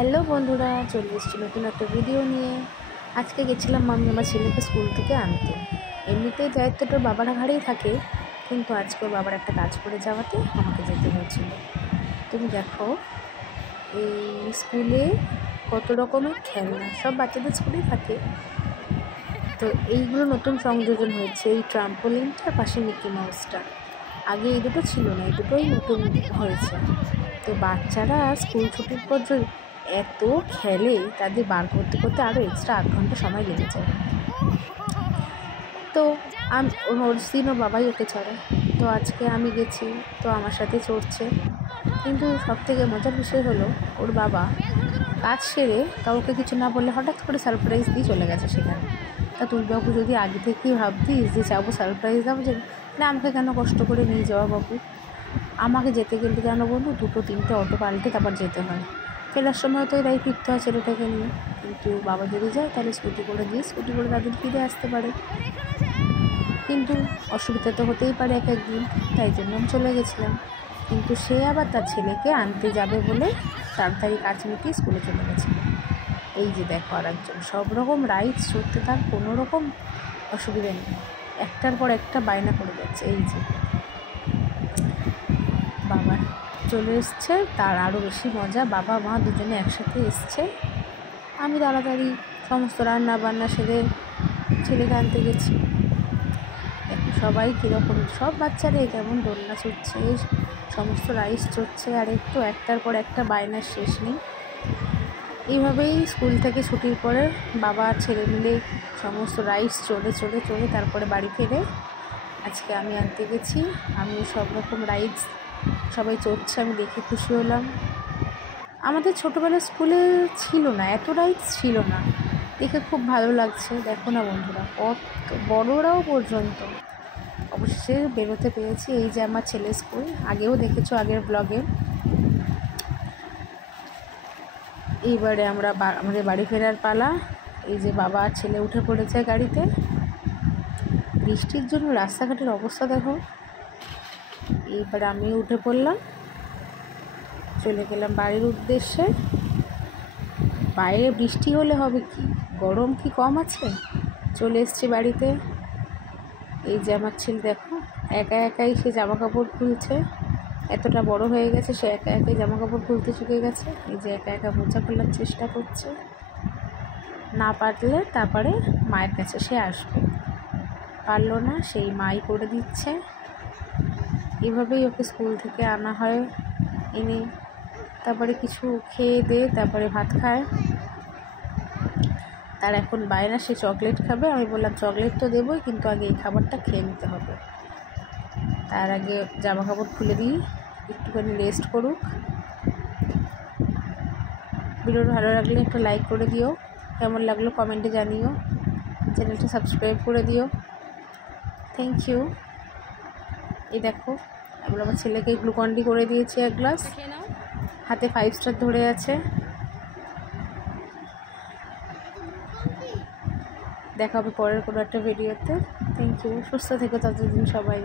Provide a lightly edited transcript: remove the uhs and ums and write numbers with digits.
Hello বন্ধুরা, চলে এসেছি নতুন একটা ভিডিও নিয়ে। আজকে গেছিলাম আমি আমার ছেলেকে স্কুল থেকে আনতে। এমনিতেই দায়িত্বটা বাবার ঘাড়েই থাকে, কিন্তু আজকে ওর বাবার একটা কাজ করে যাওয়াতে আমাকে যেতে হয়েছিল। তুমি দেখো, এই স্কুলে কত রকমের খেলনা, সব বাচ্চাদের স্কুলেই থাকে। তো এইগুলো নতুন সংযোজন হয়েছে, এই ট্রাম্পোলিনটার পাশে মিকি মাউসটা। আগে এই দুটো ছিল না, এই দুটোই নতুন হয়েছে। তো বাচ্চারা স্কুল ছুটির পর এত খেলে, তাদের বার করতে করতে আরও এক্সট্রা 8 ঘন্টা সময় লেগে যায়। তো ওর দিন ওর বাবাই ওকে চড়ায়। তো আজকে আমি গেছি, তো আমার সাথে চড়ছে। কিন্তু সবথেকে মজার বিষয় হলো, ওর বাবা কাজ সেরে কাউকে কিছু না বললে হঠাৎ করে সারপ্রাইজ দিয়ে চলে গেছে সেখানে। তা তুই বাবু যদি আগে থেকেই ভাবতিস যে যাবো সারপ্রাইজ দেবো, যে না আমাকে কেন কষ্ট করে নিয়ে যাওয়া বাবু? আমাকে যেতে গেলে কেন বলবো 2-3টে অটো পাল্টে তারপর যেতে হয়। ফেরার সময় তো এরাই ফিরতে হয় ছেলেটাকে নিয়ে। কিন্তু বাবা যদি যায় তাহলে স্কুটি করে তাদের ফিরে আসতে পারে। কিন্তু অসুবিধা তো হতেই পারে এক একদিন, তাই জন্য আমি চলে গেছিলাম। কিন্তু সে আবার তার ছেলেকে আনতে যাবে বলে তাড়াতাড়ি কাজ মিটিয়ে স্কুলে চলে গেছিল। এই যে দেখো, আর একজন সব রকম রাইডস চড়তে তার কোনো রকম অসুবিধা নেই, একটার পর একটা বায়না করে যাচ্ছে। এই যে বাবা চলে এসছে, তার আরও বেশি মজা। বাবা মা দুজনে একসাথে এসছে। আমি তাড়াতাড়ি সমস্ত রান্না বান্না সেরে ছেলেকে আনতে গেছি। সবাই কীরকম, সব বাচ্চারাই কেমন দোলনা চড়ছে, সমস্ত রাইস চড়ছে, আর একটার পর একটা বায়নার শেষ নেই। এইভাবেই স্কুল থেকে ছুটির পরে বাবা আর ছেলে মিলে সমস্ত রাইস চড়ে তারপরে বাড়ি ফেরে আজকে আমি আনতে গেছি। আমি সব রকম রাইডস সবাই চড়ছে, আমি দেখে খুশি হলাম। আমাদের ছোটোবেলার স্কুলে ছিল না, এত রাইডস ছিল না, দেখে খুব ভালো লাগছে। দেখো না বন্ধুরা, কত বড়রাও পর্যন্ত অবশেষে বেরোতে পেরেছি। এই যে আমার ছেলে স্কুল, আগেও দেখেছো আগের ব্লগে। এইবারে আমাদের বাড়ি ফেরার পালা। এই যে বাবা আর ছেলে উঠে পড়েছে গাড়িতে। বৃষ্টির জন্য রাস্তাঘাটের অবস্থা দেখো। এইবারে আমিও উঠে পড়লাম, চলে গেলাম বাড়ির উদ্দেশ্যে। বাইরে বৃষ্টি হলে হবে কি, গরম কি কম আছে? চলে এসছি বাড়িতে। এই যে আমার ছেলে দেখো, একাই সে জামা কাপড় খুলছে। এতটা বড় হয়ে গেছে, সে একাই জামা কাপড় খুলতে শিখে গেছে। এই যে একা মোজা খোলার চেষ্টা করছে। না পারলে তারপরে মায়ের কাছে সে আসবে, পারলো না সেই মাই করে দিচ্ছে। এভাবেই ওকে স্কুল থেকে আনা হয়, এনে তারপরে কিছু খেয়ে দিয়ে তারপরে ভাত খায়। তার এখন বায়না সে চকলেট খাবে। আমি বললাম চকলেট তো দেবই, কিন্তু আগে এই খাবারটা খেয়ে নিতে হবে। তার আগে জামা কাপড় খুলে দিই, একটুখানি রেস্ট করুক। ভিডিওটা ভালো লাগলে একটা লাইক করে দিও, কেমন লাগলো কমেন্টে জানিও, চ্যানেলটা সাবস্ক্রাইব করে দিও। Thank you. এই দেখো, এবার আমার ছেলেকে গ্লুকন্ডি করে দিয়েছি 1 গ্লাস, হাতে 5 স্টার ধরে আছে। দেখা হবে পরের কোনো একটা ভিডিওতে। Thank you. সুস্থ থেকো ততদিন সবাই।